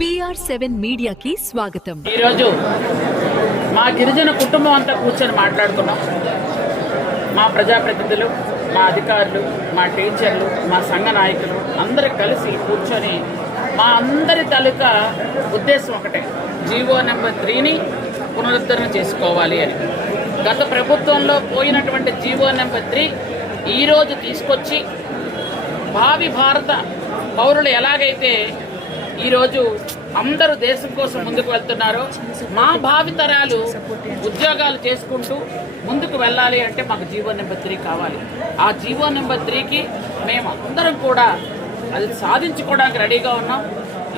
PR7 మీడియాకి స్వాగతం. ఈ రోజు మా గిరిజన కుటుంబం అంతా కూర్చొని మాట్లాడుకున్నాం. మా ప్రజాప్రతినిధులు, మా అధికారులు, మా టీచర్లు, మా సంఘ నాయకులు అందరూ కలిసి కూర్చొని మా అందరి తాలూకా ఉద్దేశం ఒకటే, జీవో నెంబర్ 3ని పునరుద్ధరణ చేసుకోవాలి అని. గత ప్రభుత్వంలో పోయినటువంటి జీవో నెంబర్ 3 ఈరోజు తీసుకొచ్చి భావి భారత పౌరులు ఎలాగైతే ఈరోజు అందరూ దేశం కోసం ముందుకు వెళ్తున్నారో, మా భావితరాలు ఉద్యోగాలు చేసుకుంటూ ముందుకు వెళ్ళాలి అంటే మాకు జీవో నెంబర్ 3 కావాలి. ఆ జీవో నెంబర్ 3కి మేము అందరం కూడా అది సాధించుకోవడానికి రెడీగా ఉన్నాం.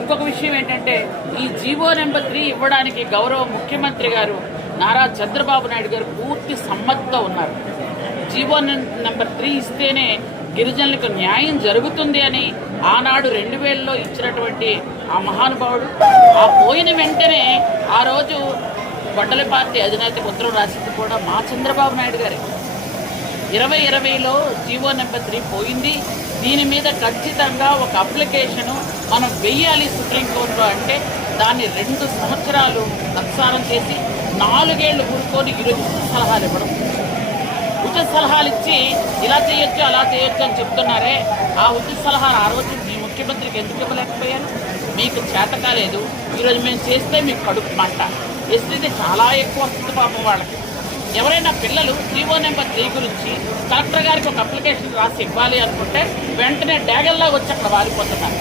ఇంకొక విషయం ఏంటంటే, ఈ జీవో నెంబర్ 3 ఇవ్వడానికి గౌరవ ముఖ్యమంత్రి గారు నారా చంద్రబాబు నాయుడు గారు పూర్తి సమ్మతితో ఉన్నారు. జీవో నెంబర్ 3 ఇస్తేనే గిరిజనులకు న్యాయం జరుగుతుంది అని ఆనాడు 2000లో ఇచ్చినటువంటి ఆ మహానుభావుడు, ఆ పోయిన వెంటనే ఆ రోజు గొడ్డల పార్టీ అధినేతకు ఉత్తరం రాసింది కూడా మా చంద్రబాబు నాయుడు గారే. 2020లో జీవో నెంబర్ 3 పోయింది. దీని మీద ఖచ్చితంగా ఒక అప్లికేషను మనం వెయ్యాలి సుప్రీంకోర్టులో అంటే దాన్ని 2 సంవత్సరాలు ప్రసారం చేసి 4 ఏళ్ళు ఊరుకొని ఈరోజు సలహాలు ఇవ్వడం, ఉచిత సలహాలు ఇచ్చి ఇలా చేయొచ్చు అలా చేయొచ్చు అని చెప్తున్నారే. ఆ ఉచిత సలహాలు ఆ రోజు మీ ముఖ్యమంత్రికి ఎందుకు ఇవ్వలేకపోయారు? మీకు చేత కాలేదు. ఈరోజు మేము చేస్తే మీకు కడుపు మంట. ఎస్టీది చాలా ఎక్కువ వస్తుంది పాపం వాళ్ళకి. ఎవరైనా పిల్లలు జీవో నెంబర్ 3 గురించి కలెక్టర్ గారికి ఒక అప్లికేషన్ రాసి ఇవ్వాలి అనుకుంటే వెంటనే డ్యాగల్లా వచ్చి అక్కడ వారిపోతున్నారు.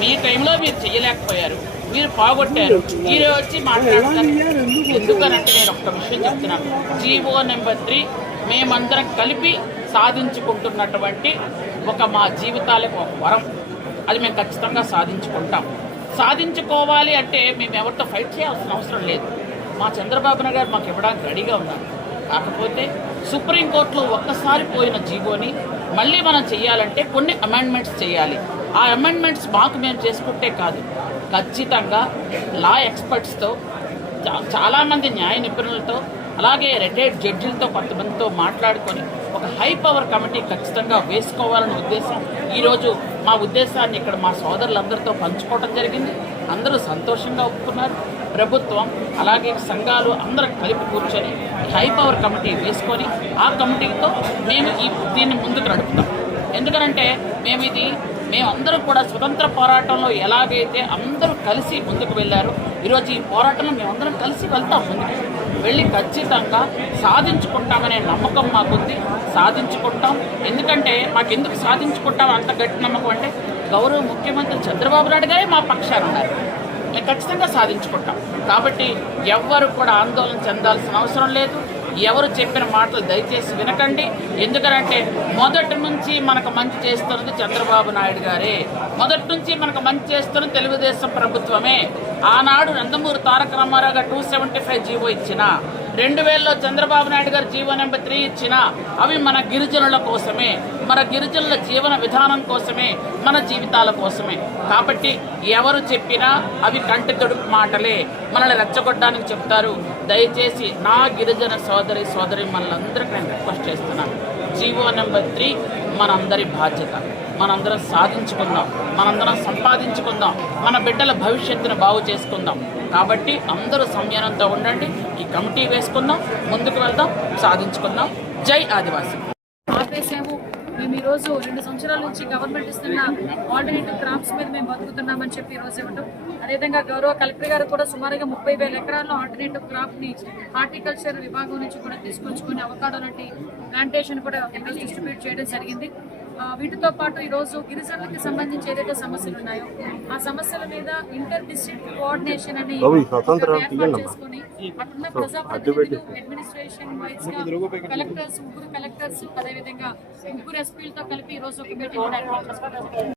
మీ టైంలో మీరు చేయలేకపోయారు, మీరు పోగొట్టారు. ఈరోజు వచ్చి మాట్లాడుతారు. ఎందుకనంటే నేను ఒక్క విషయం చెప్తున్నాను. జీవో నెంబర్ 3 మేమందరం కలిపి సాధించుకుంటున్నటువంటి మా జీవితాలకు ఒక వరం. అది మేము ఖచ్చితంగా సాధించుకుంటాం. సాధించుకోవాలి అంటే మేము ఎవరితో ఫైట్ చేయాల్సిన అవసరం లేదు. మా చంద్రబాబు నాయుడు గారు మాకు ఇవ్వడానికి రెడీగా ఉన్నారు. కాకపోతే సుప్రీంకోర్టులో ఒక్కసారి పోయిన జీవోని మళ్ళీ మనం చేయాలంటే కొన్ని అమెండ్మెంట్స్ చేయాలి. ఆ అమెండ్మెంట్స్ మాకు మేము చేసుకుంటే కాదు, ఖచ్చితంగా లా ఎక్స్పర్ట్స్తో, చాలామంది న్యాయ నిపుణులతో, అలాగే రిటైర్డ్ జడ్జిలతో కొంతమందితో మాట్లాడుకొని ఒక హై పవర్ కమిటీ ఖచ్చితంగా వేసుకోవాలనే ఉద్దేశం. ఈరోజు మా ఉద్దేశాన్ని ఇక్కడ మా సోదరులందరితో పంచుకోవడం జరిగింది. అందరూ సంతోషంగా ఒప్పుకున్నారు. ప్రభుత్వం అలాగే సంఘాలు అందరూ కలిపి కూర్చొని హై పవర్ కమిటీ వేసుకొని ఆ కమిటీతో మేము దీన్ని ముందుకు నడుపుతాం. ఎందుకంటే మేమందరం కూడా స్వతంత్ర పోరాటంలో ఎలాగైతే అందరూ కలిసి ముందుకు వెళ్ళారో, ఈరోజు ఈ పోరాటంలో మేమందరం కలిసి వెళ్తాం. ముందుకు వెళ్ళి ఖచ్చితంగా సాధించుకుంటామనే నమ్మకం మాకుంది. సాధించుకుంటాం. ఎందుకంటే మాకెందుకు సాధించుకుంటాం అంత గట్టి నమ్మకం అంటే, గౌరవ ముఖ్యమంత్రి చంద్రబాబు నాయుడు గారే మా పక్షాన ఉన్నారు. మేము ఖచ్చితంగా సాధించుకుంటాం. కాబట్టి ఎవ్వరు కూడా ఆందోళన చెందాల్సిన అవసరం లేదు. ఎవరు చెప్పిన మాటలు దయచేసి వినకండి. ఎందుకంటే మొదటి నుంచి మనకు మంచి చేస్తున్నది చంద్రబాబు నాయుడు గారే. మొదటి నుంచి మనకు మంచి చేస్తున్నది తెలుగుదేశం ప్రభుత్వమే. ఆనాడు నందమూరి తారక రామారావు గారు 275 జీవో ఇచ్చిన, 2000లో చంద్రబాబు నాయుడు గారు జీవో నెంబర్ 3 ఇచ్చిన, అవి మన గిరిజనుల కోసమే, మన గిరిజనుల జీవన విధానం కోసమే, మన జీవితాల కోసమే. కాబట్టి ఎవరు చెప్పినా అవి కంటి తొడుపు మాటలే, మనల్ని రెచ్చగొట్టడానికి చెప్తారు. దయచేసి నా గిరిజన సోదరి మనందరికీ నేను రిక్వెస్ట్ చేస్తున్నాను, జీవో నెంబర్ 3 మనందరి బాధ్యత. మనందరం సాధించుకుందాం, మనందరం సంపాదించుకుందాం, మన బిడ్డల భవిష్యత్తును బాగు చేసుకుందాం. కాబట్టి అందరూ సంయమనంతో ఉండండి. ఈ కమిటీ వేసుకుందాం, ముందుకు వెళ్దాం, సాధించుకుందాం. జై ఆదివాసీ. ఆపేసాము. మేము ఈరోజు 2 సంవత్సరాల నుంచి గవర్నమెంట్ ఇస్తున్న ఆల్టర్నేటివ్ క్రాప్స్ మీద మేము బతుకుతున్నామని చెప్పి ఈరోజు ఇవ్వడం. అదేవిధంగా గౌరవ కలెక్టర్ గారు కూడా సుమారుగా 30,000 ఎకరాల్లో ఆల్టర్నేటివ్ క్రాప్ని హార్టికల్చర్ విభాగం నుంచి కూడా తీసుకొచ్చుకుని అవకాడో లాంటి ప్లాంటేషన్ కూడా డిస్ట్రిబ్యూట్ చేయడం జరిగింది. వీటితో పాటు ఈరోజు గిరిజనులకి సంబంధించి ఏదైతే సమస్యలు ఉన్నాయో ఆ సమస్యల మీద ఇంటర్ డిస్ట్రిక్ట్ కోఆర్డినేషన్ అని చేసుకుని అక్కడున్న ప్రజాప్రతినిధులు, అడ్మినిస్ట్రేషన్ వైజ్ గా కలెక్టర్స్, 3 కలెక్టర్స్, అదేవిధంగా 3 ఎస్పీలతో కలిపి ఈరోజు ఒక మీటింగ్